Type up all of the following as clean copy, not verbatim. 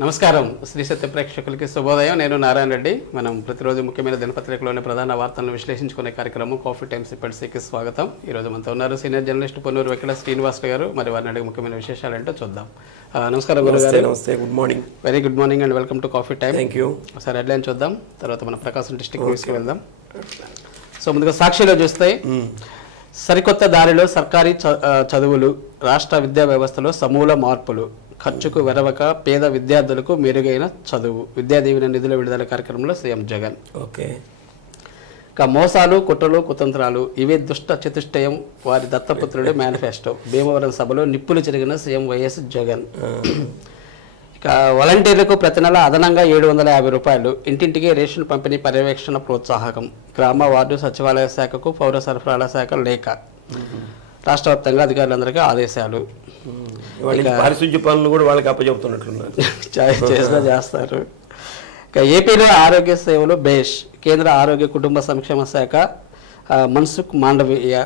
నమస్కారం శ్రీ సత్య ప్రేక్షకులకి శుభోదయం. నేను నారాయణ రెడ్డి. మనం ప్రతిరోజు ముఖ్యమైన దినపత్రికలోని ప్రధాన వార్తలను విశ్లేషించుకునే కార్యక్రమం కాఫీ టైమ్స్ ఇప్పటికి స్వాగతం. ఈరోజు మనతో ఉన్నారు సీనియర్ జర్నలిస్ట్ పొన్నూరు వెంకట శ్రీనివాస్ గారు. మరి వారిని అడిగి ముఖ్యమైన విశేషాలు ఏంటో చూద్దాం. నమస్కారం గురుగారు. నమస్తే, good morning. Very good morning and welcome to coffee time. Thank you. ఒకసారి హెడ్లైన్ చూద్దాం, తర్వాత మన ప్రకాశం డిస్ట్రిక్ట్ న్యూస్కి వెళ్దాం. సో ముందుగా సాక్షిలో చూస్తే సరికొత్త దారిలో సర్కారీ చదువులు, రాష్ట్ర విద్యా వ్యవస్థలో సమూల మార్పులు, ఖర్చుకు వెరవక పేద విద్యార్థులకు మెరుగైన చదువు, విద్యా దీవెన నిధుల విడుదల కార్యక్రమంలో సీఎం జగన్. ఓకే. ఇక మోసాలు, కుట్రలు, కుతంత్రాలు ఇవే దుష్ట చతుష్టయం వారి దత్తపుత్రుడి మేనిఫెస్టో. భీమవరం సభలో నిప్పులు చెరిగిన సీఎం వైఎస్ జగన్. ఇక వాలంటీర్లకు ప్రతి నెల అదనంగా 750 రూపాయలు, ఇంటింటికి రేషన్ పంపిణీ పర్యవేక్షణ ప్రోత్సాహకం, గ్రామ వార్డు సచివాలయ శాఖకు పౌర సరఫరాల శాఖ లేఖ, రాష్ట్ర వ్యాప్తంగా అధికారులందరికీ ఆదేశాలు. పారిశుద్ధ్య పనులు కూడా వాళ్ళకి అప్పచెప్తున్నట్లున్నారు, చేస్తారు. ఇక ఏపీలో ఆరోగ్య సేవలు బేష్, కేంద్ర ఆరోగ్య కుటుంబ సంక్షేమ శాఖ మన్సుఖ్ మాండవీయ.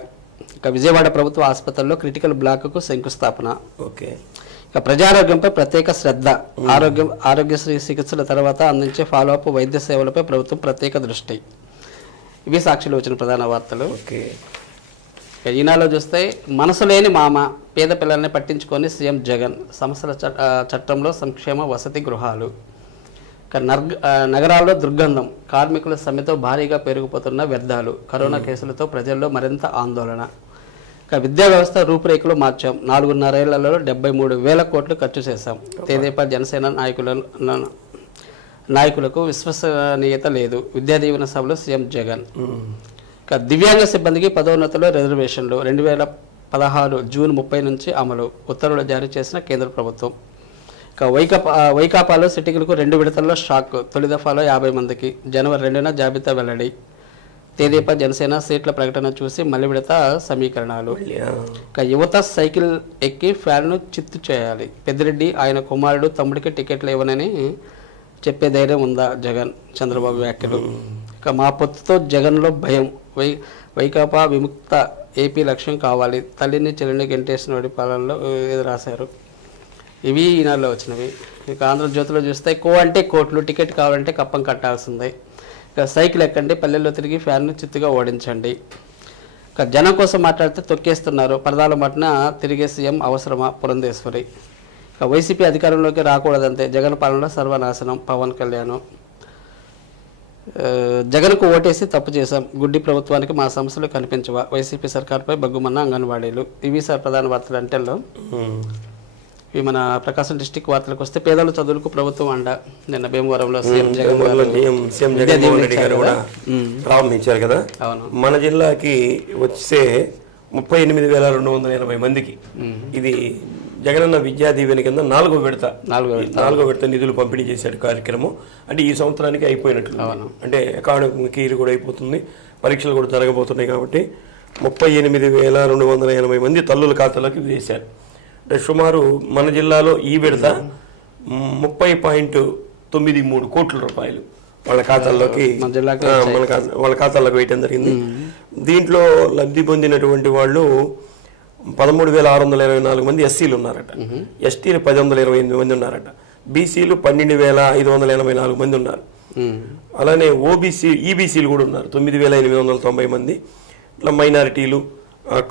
ఇక విజయవాడ ప్రభుత్వ ఆసుపత్రుల్లో క్రిటికల్ బ్లాక్కు శంకుస్థాపన. ఓకే. ఇక ప్రజారోగ్యంపై ప్రత్యేక శ్రద్ధ, ఆరోగ్యశ్రీ చికిత్సల తర్వాత అందించే ఫాలోఅప్ వైద్య సేవలపై ప్రభుత్వం ప్రత్యేక దృష్టి. ఇవి సాక్షిలో వచ్చిన ప్రధాన వార్తలు. ఓకే. ఈనాలో చూస్తే మనసు లేని మామ, పేద పిల్లల్ని పట్టించుకొని సీఎం జగన్, సంస్థల చట్టంలో సంక్షేమ వసతి గృహాలు. నగరాల్లో దుర్గంధం, కార్మికుల సమ్మెతో భారీగా పెరిగిపోతున్న వ్యర్థాలు, కరోనా కేసులతో ప్రజల్లో మరింత ఆందోళన. ఇక విద్యా వ్యవస్థ రూపురేఖలు మార్చాం, 4.5 ఏళ్లలో 73,000 కోట్లు ఖర్చు చేశాం. తెదేపా జనసేన నాయకులకు విశ్వసనీయత లేదు, విద్యా దీవెన సభలో సీఎం జగన్. ఇక దివ్యాంగ సిబ్బందికి పదోన్నతిలో రిజర్వేషన్లు 2016 జూన్ 30 నుంచి అమలు, ఉత్తర్వులు జారీ చేసిన కేంద్ర ప్రభుత్వం. ఇక వైకాపాలో సిట్టింగులకు 2 విడతల్లో షాక్, తొలి దఫాలో 50 మందికి, జనవరి 2న జాబితా వెల్లడి. తెదేపా జనసేన సీట్ల ప్రకటన చూసి మళ్ళీ విడత సమీకరణాలు. ఇక యువత సైకిల్ ఎక్కి ఫ్యాన్ను చిత్తు చేయాలి, పెద్దిరెడ్డి ఆయన కుమారుడు తమ్ముడికి టికెట్లు ఇవ్వనని చెప్పే ధైర్యం ఉందా జగన్, చంద్రబాబు వ్యాఖ్యలు. ఇక మా పొత్తుతో జగన్లో భయం, వైకాపా విముక్త ఏపీ లక్ష్యం కావాలి, తల్లిని చెల్లిని గెంటేసిన పాలనలో రాశారు. ఇవి ఈనాడులో వచ్చినవి. ఇక ఆంధ్రజ్యోతిలో చూస్తే అంటే కోట్లు, టికెట్ కావాలంటే కప్పం కట్టాల్సిందే. ఇక సైకిల్ ఎక్కండి, పల్లెల్లో తిరిగి ఫ్యాన్ను చిత్తుగా ఓడించండి. ఇక జనం కోసం మాట్లాడితే తొక్కేస్తున్నారు, పరదాల మటున తిరిగే సీఎం అవసరమా, పురంధేశ్వరి. ఇక వైసీపీ అధికారంలోకి రాకూడదంతే, జగన్ పాలనలో సర్వనాశనం, పవన్ కళ్యాణ్. జగన్కు ఓటేసి తప్పు చేశాం, గుడ్డి ప్రభుత్వానికి మా సమస్యలు కనిపించవా, వైసీపీ సర్కార్పై బగ్గుమన్న అంగన్వాడీలు. ఇవి సార్ ప్రధాన వార్తలు. అంటెల్లో ఇవి మన ప్రకాశం డిస్టిక్ వార్తలకు వస్తే పేదల చదువులకు ప్రభుత్వం అండ. నిన్న భీమవరంలో సీఎం జగన్మోహన్ రెడ్డి గారు కూడా ప్రారంభించారు కదా. మన జిల్లాకి వచ్చే 38,280 మందికి ఇది జగనన్న విద్యా దీవెన కింద 4వ విడత నిధులు పంపిణీ చేశాడు కార్యక్రమం. అంటే ఈ సంవత్సరానికి అయిపోయినట్లు, అంటే అకాడమిక్ ఇయర్ కూడా అయిపోతుంది, పరీక్షలు కూడా జరగబోతున్నాయి కాబట్టి 38,280 మంది తల్లుల ఖాతాలోకి వేశారు. అంటే సుమారు మన జిల్లాలో ఈ విడత 30.93 కోట్ల రూపాయలు వాళ్ళ ఖాతాల్లోకి వాళ్ళ ఖాతాల్లోకి వేయటం జరిగింది. దీంట్లో లబ్ధి పొందినటువంటి వాళ్ళు 13,624 మంది ఎస్సీలు ఉన్నారట, ఎస్టీలు 1,028 మంది ఉన్నారట, బీసీలు 12,584 మంది ఉన్నారు. అలానే ఈబీసీలు కూడా ఉన్నారు 9,890 మంది. ఇట్లా మైనారిటీలు,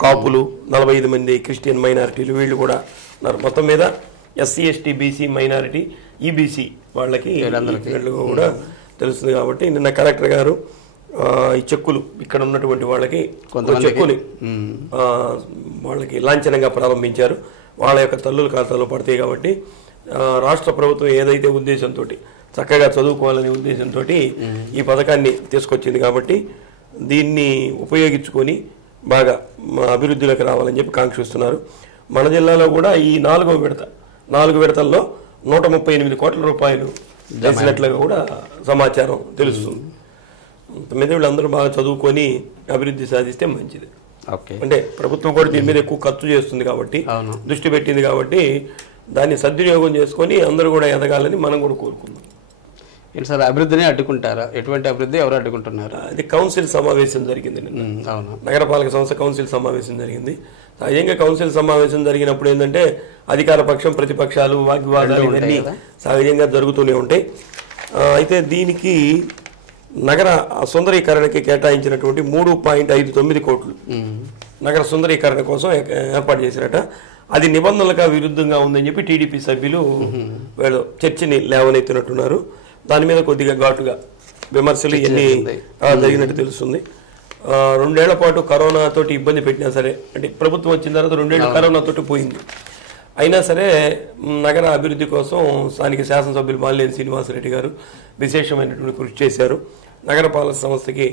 కాపులు 45 మంది, క్రిస్టియన్ మైనారిటీలు వీళ్ళు కూడా ఉన్నారు. మొత్తం మీద SC, ST, BC, minority, EBC వాళ్ళకి కూడా తెలుస్తుంది. కాబట్టి నిన్న కలెక్టర్ గారు ఈ చెక్కులు ఇక్కడ ఉన్నటువంటి వాళ్ళకి చెక్కుని వాళ్ళకి లాంఛనంగా ప్రారంభించారు. వాళ్ళ యొక్క తల్లుల ఖాతాలో పడతాయి. కాబట్టి రాష్ట్ర ప్రభుత్వం ఏదైతే ఉద్దేశంతో చక్కగా చదువుకోవాలనే ఉద్దేశంతో ఈ పథకాన్ని తీసుకొచ్చింది. కాబట్టి దీన్ని ఉపయోగించుకొని బాగా అభివృద్ధిలోకి రావాలని చెప్పి కాంక్షిస్తున్నారు. మన జిల్లాలో కూడా ఈ 4 విడతల్లో 138 కోట్ల రూపాయలు చేసినట్లుగా కూడా సమాచారం తెలుస్తుంది. మీద వీళ్ళందరూ బాగా చదువుకొని అభివృద్ధి సాధిస్తే మంచిది. అంటే ప్రభుత్వం కూడా దీని మీద ఎక్కువ ఖర్చు చేస్తుంది కాబట్టి, దృష్టి పెట్టింది కాబట్టి దాన్ని సద్వినియోగం చేసుకొని అందరూ కూడా ఎదగాలని మనం కూడా కోరుకుందాం. ఏంటి సార్, అభివృద్ధిని అడ్డుకుంటారా? ఎటువంటి అభివృద్ధి ఎవరు అడ్డుకుంటున్నారు? అది కౌన్సిల్ సమావేశం జరిగింది, నగరపాలక సంస్థ కౌన్సిల్ సమావేశం జరిగింది. సహజంగా కౌన్సిల్ సమావేశం జరిగినప్పుడు ఏంటంటే అధికార పక్షం ప్రతిపక్షాలు వాగ్వివాదాలు ఇవన్నీ సహజంగా జరుగుతూనే ఉంటాయి. అయితే దీనికి నగర సుందరీకరణకి కేటాయించినటువంటి 3.59 కోట్లు నగర సుందరీకరణ కోసం ఏర్పాటు చేశారట. అది నిబంధనలకు విరుద్ధంగా ఉందని చెప్పి టీడీపీ సభ్యులు వీళ్ళు చర్చని లేవనెత్తినట్టున్నారు. దాని మీద కొద్దిగా ఘాటుగా విమర్శలు ఎన్ని జరిగినట్టు తెలుస్తుంది. 2 ఏళ్ల పాటు కరోనా తోటి ఇబ్బంది పెట్టినా సరే, అంటే ప్రభుత్వం వచ్చిన తర్వాత 2 ఏళ్ళు కరోనా తోటి పోయింది. అయినా సరే నగర అభివృద్ధి కోసం స్థానిక శాసనసభ్యులు బాలినేని శ్రీనివాసరెడ్డి గారు విశేషమైనటువంటి కృషి చేశారు. నగరపాలక సంస్థకి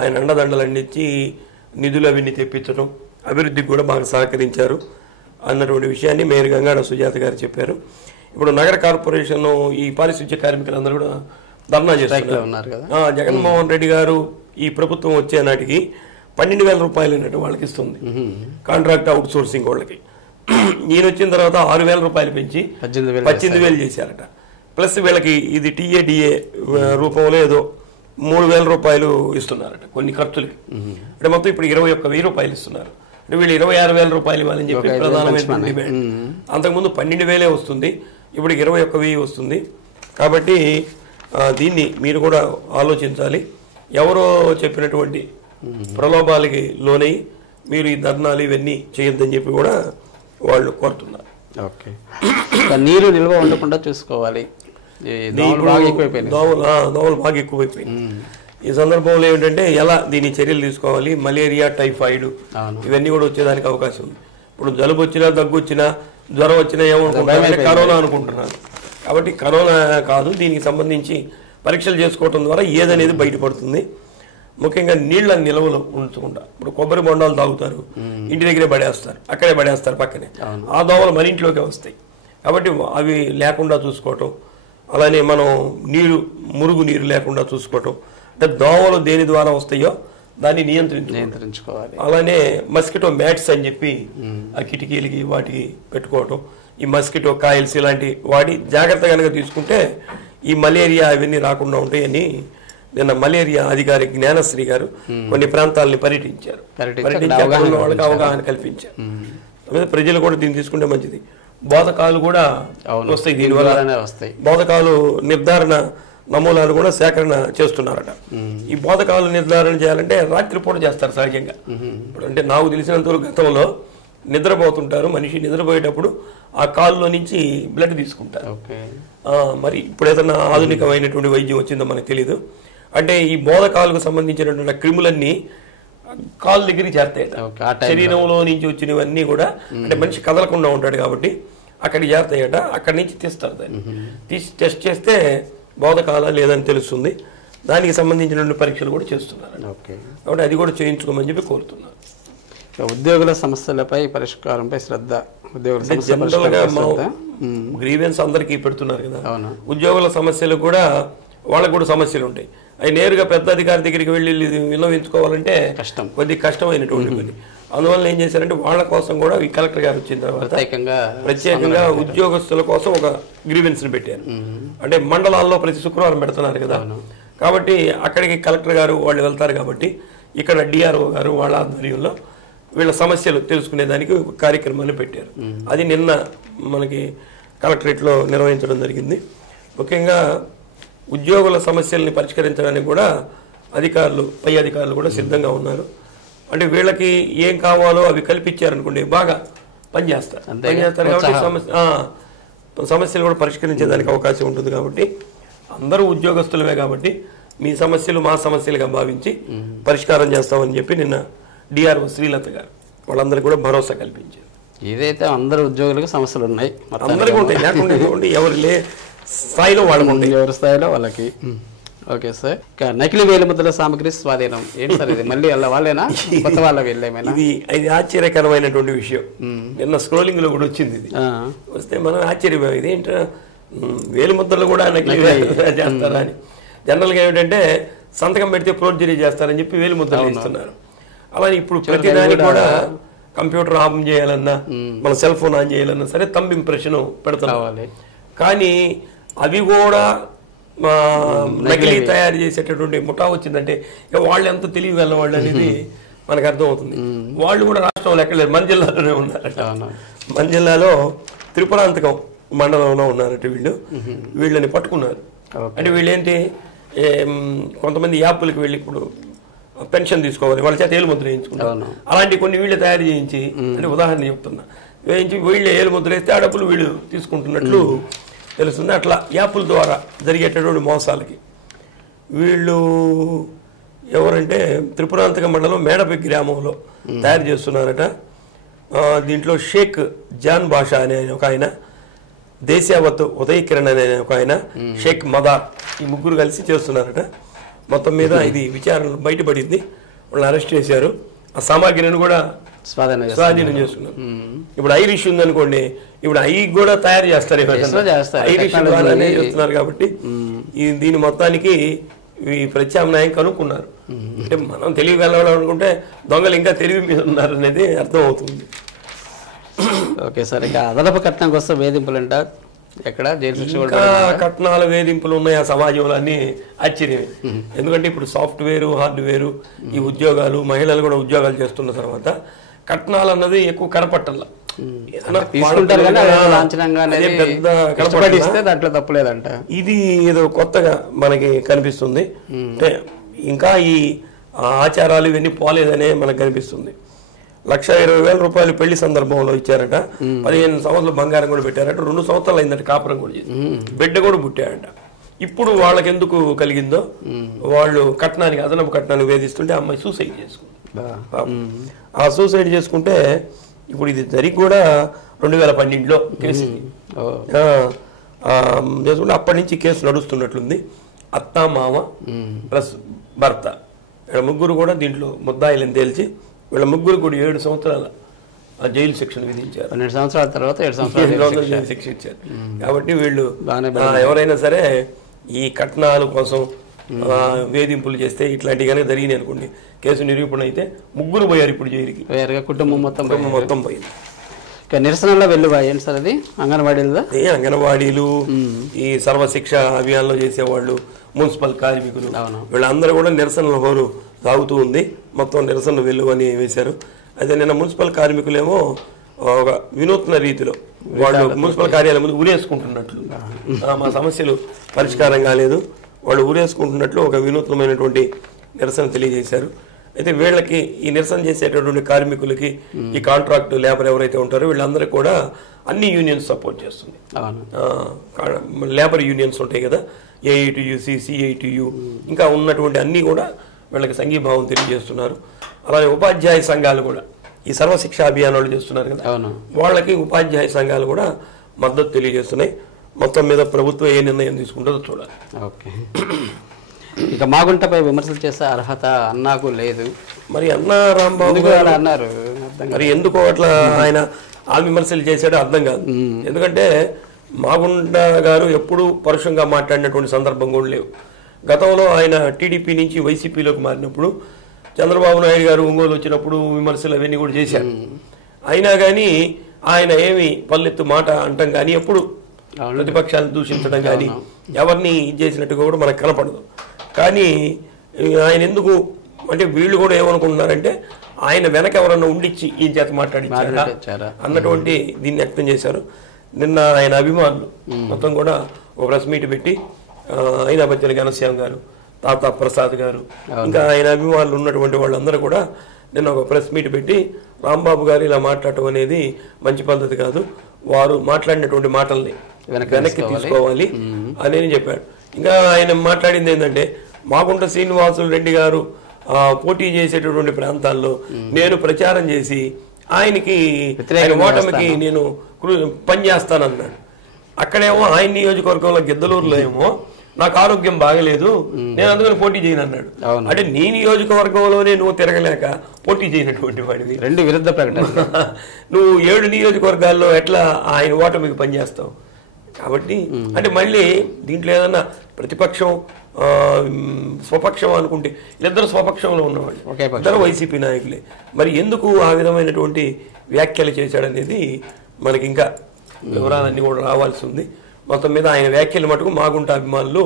ఆయన అండదండలు అందించి నిధులు అవన్నీ తెప్పించడం, అభివృద్ధికి కూడా బాగా సహకరించారు అన్నటువంటి విషయాన్ని మేయర్ గంగాడ సుజాత గారు చెప్పారు. ఇప్పుడు నగర కార్పొరేషన్ ఈ పారిశుధ్య కార్మికులందరూ కూడా ధర్నా చేస్తున్నారు. జగన్మోహన్ రెడ్డి గారు ఈ ప్రభుత్వం వచ్చే నాటికి 12,000 రూపాయలు వాళ్ళకి ఇస్తుంది కాంట్రాక్ట్ అవుట్ సోర్సింగ్ వాళ్ళకి. ఈయన వచ్చిన తర్వాత 6,000 రూపాయలు పెంచి 18,000 చేశారట. ప్లస్ వీళ్ళకి ఇది టీఏడిఏ రూపంలో ఏదో 3,000 రూపాయలు ఇస్తున్నారట కొన్ని ఖర్చులకి. అంటే మొత్తం ఇప్పుడు 21,000 రూపాయలు ఇస్తున్నారు. అంటే వీళ్ళు 26,000 రూపాయలు ఇవ్వాలని చెప్పి ప్రధానమైన డిమాండ్. అంతకుముందు 12,000 వస్తుంది, ఇప్పుడు 21,000 వస్తుంది. కాబట్టి దీన్ని మీరు కూడా ఆలోచించాలి. ఎవరో చెప్పినటువంటి ప్రలోభాలకి లోనై మీరు ఈ ధర్నాలు ఇవన్నీ చేయొద్దని చెప్పి కూడా వాళ్ళు కోరుతున్నారు. ఓకే, నీరు నిల్వ ఉండకుండా చూసుకోవాలి. దోమలు బాగా ఎక్కువైపోయింది. ఈ సందర్భంలో ఏమిటంటే ఎలా దీని చర్యలు తీసుకోవాలి, మలేరియా, టైఫాయిడ్ ఇవన్నీ కూడా వచ్చేదానికి అవకాశం ఉంది. ఇప్పుడు జలుబు వచ్చినా, దగ్గు వచ్చినా, జ్వరం వచ్చినా ఏమనుకుంటున్నారు, కరోనా అనుకుంటున్నారు. కాబట్టి కరోనా కాదు, దీనికి సంబంధించి పరీక్షలు చేసుకోవటం ద్వారా ఏదనేది బయటపడుతుంది. ముఖ్యంగా నీళ్ళ నిల్వలు ఉంచకుండా, ఇప్పుడు కొబ్బరి బొండాలు తాగుతారు, ఇంటి దగ్గరే పడేస్తారు, అక్కడే పడేస్తారు పక్కనే, ఆ దోమలు మన ఇంట్లోకే వస్తాయి. కాబట్టి అవి లేకుండా చూసుకోవటం, అలానే మనం మురుగు నీరు లేకుండా చూసుకోవటం, అంటే దోమలు దేని ద్వారా వస్తాయో దాన్ని నియంత్రించుకోవాలి. అలానే మస్కిటో మ్యాట్స్ అని చెప్పి ఆ కిటికీలకి వాటికి పెట్టుకోవటం, ఈ మస్కిటో కాయిల్స్ ఇలాంటి వాడి జాగ్రత్త కనుక తీసుకుంటే ఈ మలేరియా అవన్నీ రాకుండా ఉంటాయని నిన్న మలేరియా అధికారి జ్ఞానశ్రీ గారు కొన్ని ప్రాంతాలని పర్యటించారు. వాళ్ళకి అవగాహన కల్పించారు. ప్రజలు కూడా దీన్ని తీసుకుంటే మంచిది. బోధకాలు కూడా వస్తాయి, దీనివల్ల బోధకాలు నిర్ధారణ నమూనాలు కూడా సేకరణ చేస్తున్నారట. ఈ బోధకాలు నిర్ధారణ చేయాలంటే రాత్రిపూట చేస్తారు సహజంగా. ఇప్పుడు అంటే నాకు తెలిసినంతవరకు గతంలో నిద్రపోతుంటారు, మనిషి నిద్రపోయేటప్పుడు ఆ కాలులో నుంచి బ్లడ్ తీసుకుంటారు. మరి ఇప్పుడు ఏదైనా ఆధునికమైనటువంటి వైద్యం వచ్చిందో మనకు తెలియదు. అంటే ఈ బోధకాలకు సంబంధించినటువంటి క్రిములన్నీ కాలు దగ్గరికి చేస్తాయట. శరీరంలో నుంచి వచ్చినవన్నీ కూడా, అంటే మనిషి కదలకుండా ఉంటాడు కాబట్టి అక్కడికి చేస్తాయట. అక్కడి నుంచి తీస్తారు, దాన్ని తీసి టెస్ట్ చేస్తే బోధకాల లేదని తెలుస్తుంది. దానికి సంబంధించిన పరీక్షలు కూడా చేస్తున్నారు. కాబట్టి అది కూడా చేయించుకోమని చెప్పి కోరుతున్నారు. ఉద్యోగుల సమస్యలపై పరిష్కారంపై శ్రద్ధ. గ్రీవెన్స్ అందరికీ పెడుతున్నారు కదా, ఉద్యోగుల సమస్యలు కూడా వాళ్ళకు కూడా సమస్యలు ఉంటాయి. అవి నేరుగా పెద్ద అధికారి దగ్గరికి వెళ్ళి విన్నవించుకోవాలంటే కొద్దిగా కష్టమైనటువంటి పని. అందువల్ల ఏం చేశారంటే వాళ్ళ కోసం కూడా ఈ కలెక్టర్ గారు వచ్చిన తర్వాత ప్రత్యేకంగా ఉద్యోగస్తుల కోసం ఒక గ్రీవెన్స్ ని పెట్టారు. అంటే మండలాల్లో ప్రతి శుక్రవారం పెడుతున్నారు కదా, కాబట్టి అక్కడికి కలెక్టర్ గారు వాళ్ళు వెళ్తారు. కాబట్టి ఇక్కడ డిఆర్ఓ గారు వాళ్ళ ఆధ్వర్యంలో వీళ్ళ సమస్యలు తెలుసుకునేదానికి కార్యక్రమాన్ని పెట్టారు. అది నిన్న మనకి కలెక్టరేట్లో నిర్వహించడం జరిగింది. ముఖ్యంగా ఉద్యోగుల సమస్యల్ని పరిష్కరించడానికి కూడా పై అధికారులు కూడా సిద్ధంగా ఉన్నారు. అంటే వీళ్ళకి ఏం కావాలో అవి కల్పించారనుకోండి బాగా పనిచేస్తారు కాబట్టి సమస్యలు కూడా పరిష్కరించేదానికి అవకాశం ఉంటుంది. కాబట్టి అందరూ ఉద్యోగస్తులమే కాబట్టి మీ సమస్యలు మా సమస్యలుగా భావించి పరిష్కారం చేస్తామని చెప్పి నిన్న డిఆర్ఓ శ్రీలత గారు వాళ్ళందరికీ కూడా భరోసా కల్పించారు. ఏదైతే అందరు ఉద్యోగులకు సమస్యలు ఉన్నాయి, అందరికీ ఉంటాయి, లేకుండా ఎవరు స్థాయిలో వాళ్ళకు ఉంటాయి, ఎవరి స్థాయిలో వాళ్ళకి. ఓకే సార్, నకిలీ వేలిముద్రల సామగ్రి స్వాధీనం ఏంటి సార్? ఇది మళ్ళీ వాళ్ళేనా, కొత్త వాళ్ళ వెళ్ళేమైనా? ఇది ఆశ్చర్యకరమైనటువంటి విషయం. నిన్న స్క్రోలింగ్ లో కూడా వచ్చింది. ఇది వస్తే మనం ఆశ్చర్యపోయాం, ఇదేంట వేలిముద్రలు కూడా నకిలీ చేస్తారా అని. జనరల్ గా ఏమిటంటే సంతకం పెడితే ఫోర్జరీ చేస్తారని చెప్పి వేలిముద్రలు ఇస్తున్నారు. అలానే ఇప్పుడు ప్రతిదానికి కూడా కంప్యూటర్ ఆన్ చేయాలన్నా, మన సెల్ ఫోన్ ఆన్ చేయాలన్నా సరే థంబ్ ఇంప్రెషన్ పెడుతున్నారు. కానీ అవి కూడా నకిలీ తయారు చేసేటటువంటి ముఠా వచ్చిందంటే ఇక వాళ్ళు ఎంత తెలియగల వాళ్ళు అనేది మనకు అర్థమవుతుంది. వాళ్ళు కూడా రాష్ట్రంలో ఎక్కడ లేరు, మన జిల్లాలోనే ఉన్నారట. మన జిల్లాలో త్రిపురాంతకం మండలంలో ఉన్నారట వీళ్ళని పట్టుకున్నారు. అంటే వీళ్ళేంటి, కొంతమంది యాప్లకి వెళ్ళి ఇప్పుడు పెన్షన్ తీసుకోవాలి, వాళ్ళ చేత ఏలు ముద్ర వేయించుకుంటారు. అలాంటి కొన్ని వీళ్ళు తయారు చేయించి, అంటే ఉదాహరణ చెప్తున్నా, వేయించి వీళ్ళు ఏలు ముద్ర వేస్తే ఆ డబ్బులు వీళ్ళు తీసుకుంటున్నట్లు తెలుస్తుంది. అట్లా యాప్ల ద్వారా జరిగేటటువంటి మోసాలకి వీళ్ళు ఎవరంటే త్రిపురాంతక మండలం మేడపి గ్రామంలో తయారు చేస్తున్నారట. దీంట్లో షేక్ జాన్ బాషా అనే ఒక ఆయన, దేశావత్ ఉదయ్ కిరణ్ అనే ఒక ఆయన, షేక్ మదార్, ఈ ముగ్గురు కలిసి చేస్తున్నారట. మొత్తం మీద ఇది విచారణ బయటపడింది, వాళ్ళని అరెస్ట్ చేశారు. ఆ సామాగ్రిని కూడా స్వాధీనం చేస్తున్నారు. ఇప్పుడు ఐరిష్ ఉందనుకోండి, ఇప్పుడు ఐ కూడా తయారు చేస్తారు, ఐరిష్ ద్వారానే చేస్తున్నారు. కాబట్టి దీని మొత్తానికి ఈ ప్రత్యామ్నాయం కనుక్కున్నారు. అంటే మనం తెలివి వెళ్ళాలనుకుంటే దొంగలు ఇంకా తెలివి మీద ఉన్నారు అనేది అర్థం అవుతుంది. ఓకే సార్, ఇక అదనపు కట్నం కోసం వేధింపులు అంట, ఎక్కడ జైలు శిక్ష కూడా కట్నాల వేధింపులు ఉన్నాయి ఆ సమాజంలో అన్ని ఆశ్చర్యమే. ఎందుకంటే ఇప్పుడు సాఫ్ట్వేరు, హార్డ్వేరు, ఈ ఉద్యోగాలు, మహిళలు కూడా ఉద్యోగాలు చేస్తున్న తర్వాత కట్నాలు అన్నది ఎక్కువ కనపట్టాల. దాంట్లో తప్పులేదంట. ఇది ఏదో కొత్తగా మనకి కనిపిస్తుంది. అంటే ఇంకా ఈ ఆచారాలు ఇవన్నీ పోలేదనే మనకు కనిపిస్తుంది. 1,20,000 రూపాయలు పెళ్లి సందర్భంలో ఇచ్చారట. 15 సంవత్సరాలు బంగారం కూడా పెట్టారట. 2 సంవత్సరాలు అయిందట కాపురం కూడా చేసి, బిడ్డ కూడా పుట్టాడట. ఇప్పుడు వాళ్ళకి ఎందుకు కలిగిందో, వాళ్ళు కట్నానికి అదనపు కట్నానికి వేధిస్తుంటే అమ్మాయి సూసైడ్ చేసుకుంది. ఆ సూసైడ్ చేసుకుంటే ఇప్పుడు ఇది జరిగి కూడా 2012లో కేసు చేసుకుంటే అప్పటి నుంచి కేసు నడుస్తున్నట్లుంది. అత్త, మామ ప్లస్ భర్త, వీళ్ళ ముగ్గురు కూడా దీంట్లో ముద్దాయిలని తేల్చి వీళ్ళ ముగ్గురు కూడా 7 సంవత్సరాల జైలు శిక్షను విధించారు. 12 సంవత్సరాల తర్వాత 7 సంవత్సరాలు జైలు శిక్ష ఇచ్చారు. కాబట్టి వీళ్ళు ఎవరైనా సరే ఈ కట్నాల కోసం వేధింపులు చేస్తే ఇట్లాంటివి కనుక జరిగినాయి అనుకోండి, కేసు నిరూపణ అయితే ముగ్గురు పోయారు ఇప్పుడు జైలుకి, కుటుంబం మొత్తం పోయింది. నిరసనలో వెళ్ళిపోయాను సార్. అది అంగన్వాడీలు, ఈ సర్వశిక్ష అభియాన్లో చేసేవాళ్ళు, మున్సిపల్ కార్మికులు, వీళ్ళందరూ కూడా నిరసనల హోరు సాగుతూ ఉంది. మొత్తం నిరసన వెళ్ళు అని వేశారు. అయితే నిన్న మున్సిపల్ కార్మికులేమో ఒక వినూత్న రీతిలో వాళ్ళు మున్సిపల్ కార్యాలయం ముందు ఊరేసుకుంటున్నట్లు, మా సమస్యలు పరిష్కారం కాలేదు, వాళ్ళు ఊరేసుకుంటున్నట్లు ఒక వినూత్నమైనటువంటి నిరసన తెలియజేశారు. అయితే వీళ్ళకి ఈ నిరసన చేసేటటువంటి కార్మికులకి ఈ కాంట్రాక్ట్ లేబర్ ఎవరైతే ఉంటారో వీళ్ళందరికీ కూడా అన్ని యూనియన్స్ సపోర్ట్ చేస్తుంది. లేబర్ యూనియన్స్ ఉంటాయి కదా, ఏఐటియుసి, సిఐటియు, ఇంకా ఉన్నటువంటి అన్నీ కూడా వీళ్ళకి సంఘీభావం తెలియజేస్తున్నారు. అలాగే ఉపాధ్యాయ సంఘాలు కూడా ఈ సర్వశిక్ష అభియానాలు చేస్తున్నారు కదా, వాళ్ళకి ఉపాధ్యాయ సంఘాలు కూడా మద్దతు తెలియజేస్తున్నాయి. మొత్తం మీద ప్రభుత్వం ఏ నిర్ణయం తీసుకుంటుందో చూడాలి. ఓకే, ఇక మాగుంటపై విమర్శలు చేసే అర్హత అన్నాకు లేదు. మరి అన్న రాంబాబు గారు అన్నారు, మరి ఎందుకో అట్లా ఆయన ఆ విమర్శలు చేసాడో అర్థం కాదు. ఎందుకంటే మాగుంట గారు ఎప్పుడు పరుషంగా మాట్లాడినటువంటి సందర్భం కూడా లేవు. గతంలో ఆయన టీడీపీ నుంచి వైసీపీలోకి మారినప్పుడు చంద్రబాబు నాయుడు గారు ఒంగోలు వచ్చినప్పుడు విమర్శలు అవన్నీ కూడా చేశారు. అయినా కానీ ఆయన ఏమి పల్లెత్తు మాట అంటాం కానీ ఎప్పుడు ప్రతిపక్షాలను దూషించడం కానీ ఎవరిని చేసినట్టుగా కూడా మనకు కనపడదు. కానీ ఆయన ఎందుకు అంటే వీళ్ళు కూడా ఏమనుకుంటున్నారంటే ఆయన వెనక ఎవరన్నా ఉండిచ్చి ఈ చేత మాట్లాడించారా అన్నటువంటి దీన్ని వ్యక్తం చేశారు. నిన్న ఆయన అభిమానులు మొత్తం కూడా ఒక ప్రెస్ మీట్ పెట్టి అయినా బచ్చల ఘనశ్యామ్ గారు, తాతా ప్రసాద్ గారు, ఇంకా ఆయన అభిమానులు ఉన్నటువంటి వాళ్ళందరూ కూడా నిన్న ఒక ప్రెస్ మీట్ పెట్టి రాంబాబు గారు ఇలా మాట్లాడటం అనేది మంచి పద్ధతి కాదు, వారు మాట్లాడినటువంటి మాటల్ని వెనక్కి తీసుకోవాలి అని చెప్పాడు. ఇంకా ఆయన మాట్లాడింది ఏంటంటే మాగుంట శ్రీనివాసులు రెడ్డి గారు పోటీ చేసేటటువంటి ప్రాంతాల్లో నేను ప్రచారం చేసి ఆయనకి ఓటమికి నేను పనిచేస్తానన్నాడు. అక్కడేమో ఆయన నియోజకవర్గంలో గిద్దలూరులో ఏమో నాకు ఆరోగ్యం బాగలేదు నేను అందుకని పోటీ చేయను అన్నాడు. అంటే నీ నియోజకవర్గంలోనే నువ్వు తిరగలేక పోటీ చేయనటువంటి వాడివి, రెండు విరుద్ధ ప్రకటన. నువ్వు 7 నియోజకవర్గాల్లో ఎట్లా ఆయన ఓటమికి పనిచేస్తావు? కాబట్టి అంటే మళ్ళీ దీంట్లో ఏదన్నా ప్రతిపక్షం స్వపక్షం అనుకుంటే వీళ్ళిద్దరు స్వపక్షంలో ఉన్నవాళ్ళు, ఇద్దరు వైసీపీ నాయకులే. మరి ఎందుకు ఆ విధమైనటువంటి వ్యాఖ్యలు చేశాడనేది మనకి ఇంకా వివరాలన్నీ కూడా రావాల్సి ఉంది. మొత్తం మీద ఆయన వ్యాఖ్యలు మటుకు మాగుంట అభిమానులు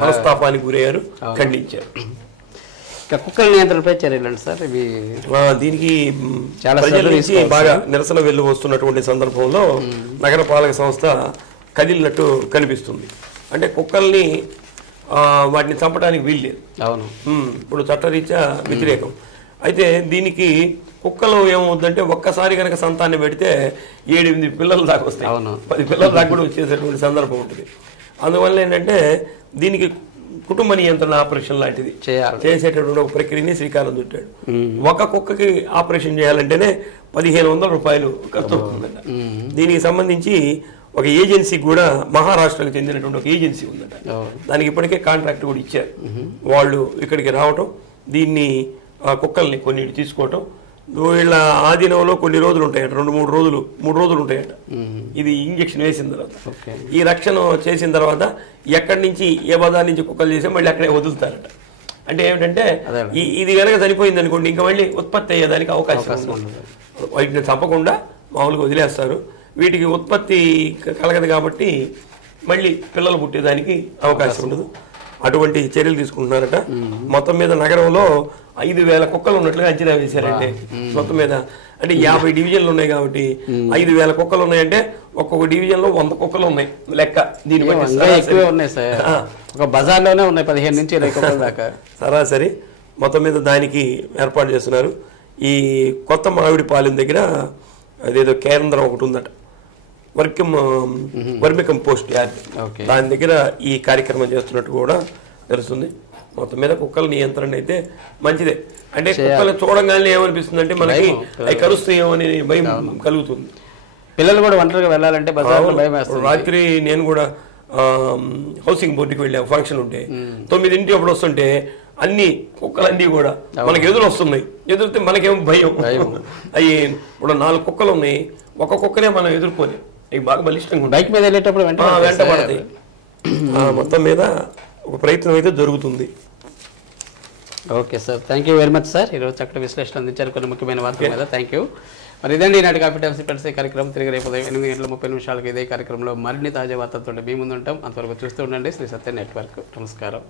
మనస్తాపానికి గురయ్యారు, ఖండించారు. ఇక కుక్కల నియంత్రణపై చర్యలండి సార్ ఇవి దీనికి చాలా ప్రజల నుంచి బాగా నిరసన వెళ్ళు వస్తున్నటువంటి సందర్భంలో నగరపాలక సంస్థ కదిలినట్టు కనిపిస్తుంది. అంటే కుక్కల్ని వాటిని చంపడానికి వీల్లేదు. అవును, ఇప్పుడు చట్టరీత్యా వ్యతిరేకం. అయితే దీనికి కుక్కలు ఏమవుతుందంటే ఒక్కసారి కనుక సంతాన్ని పెడితే 7-8 పిల్లలు దాకా వస్తాయి, 10 పిల్లల దాకా కూడా వచ్చేసేటువంటి సందర్భం ఉంటుంది. అందువల్ల ఏంటంటే దీనికి కుటుంబ నియంత్రణ ఆపరేషన్ లాంటిది చేసేటటువంటి ఒక ప్రక్రియని శ్రీకారం చుట్టాడు. ఒక కుక్కకి ఆపరేషన్ చేయాలంటేనే 1500 రూపాయలు ఖర్చు అవుతుందట. దీనికి సంబంధించి ఒక ఏజెన్సీ కూడా మహారాష్ట్రకు చెందినటువంటి ఒక ఏజెన్సీ ఉందట. దానికి ఇప్పటికే కాంట్రాక్ట్ కూడా ఇచ్చారు. వాళ్ళు ఇక్కడికి రావటం, దీన్ని కుక్కల్ని కొన్ని తీసుకోవటం, వీళ్ళ ఆధీనంలో కొన్ని రోజులు ఉంటాయట, 3 రోజులు ఉంటాయట. ఇది ఇంజక్షన్ వేసిన తర్వాత ఈ రక్షణ చేసిన తర్వాత ఎక్కడి నుంచి ఏ బజార్ నుంచి కుక్కలు చేసి మళ్ళీ అక్కడే వదులుతారట. అంటే ఏమిటంటే ఇది కనుక చనిపోయింది అనుకోండి ఇంకా మళ్ళీ ఉత్పత్తి అయ్యేదానికి అవకాశం ఉండదు. వాటిని చంపకుండా మామూలుగా వదిలేస్తారు. వీటికి ఉత్పత్తి కలగదు కాబట్టి మళ్ళీ పిల్లలు పుట్టేదానికి అవకాశం ఉండదు. అటువంటి చర్యలు తీసుకుంటున్నారట. మొత్తం మీద నగరంలో 5000 కుక్కలు ఉన్నట్లుగా అంచనా వేశారంటే మొత్తం మీద. అంటే 50 డివిజన్లు ఉన్నాయి కాబట్టి 5000 కుక్కలు ఉన్నాయంటే ఒక్కొక్క డివిజన్ లో 100 కుక్కలు ఉన్నాయి లెక్క. దీని బజార్లోనే ఉన్నాయి 15 నుంచి 20 కుక్కల దాకా సరాసరి. మొత్తం మీద దానికి ఏర్పాటు చేస్తున్నారు. ఈ కొత్త మామిడి పాలెం దగ్గర అదేదో కేంద్రం ఒకటి ఉందట, వర్మి కంపోస్ట్ యార్డ్, దాని దగ్గర ఈ కార్యక్రమం చేస్తున్నట్టు కూడా తెలుస్తుంది. మొత్తం మీద కుక్కల నియంత్రణ అయితే మంచిదే. అంటే కుక్కలు చూడంగానే ఏమనిపిస్తుంది అంటే మనకి అవి కలుస్తాయేమో అని భయం కలుగుతుంది. పిల్లలు కూడా ఒంటరిగా వెళ్ళాలంటే రాత్రి నేను కూడా హౌసింగ్ బోర్డుకి వెళ్ళా, ఫంక్షన్ ఉంటే 9 అప్పుడు వస్తుంటే అన్ని కుక్కలన్నీ కూడా మనకి ఎదురు వస్తున్నాయి. ఎదురుతే మనకేమో భయం. అవి ఇప్పుడు 4 కుక్కలు ఉన్నాయి, ఒక కుక్కనే మనం ఎదుర్కొని అవి బాగా బలిష్టంగా బైక్ మీద వెళ్ళేటప్పుడు వెంట పడతాయి. మొత్తం మీద ఒక ప్రయత్నం అయితే జరుగుతుంది. Okay sir, thank you very much sir. ఈరోజు చక్కటి విశ్లేషణ అందించారు కొన్ని ముఖ్యమైన వార్తల మీద. Thank you. మరి ఇదండి ఈనాటి కాఫీ టైమ్స్ ఫ్రెండ్స్. ఈ కార్యక్రమం తిరిగి రేపు ఉదయం 8:30 ఇదే కార్యక్రమంలో మరిన్ని తాజా వార్తలతో మీ ముందు ఉంటాం. అంతవరకు చూస్తూ ఉండండి శ్రీ సత్య నెట్వర్క్. నమస్కారం.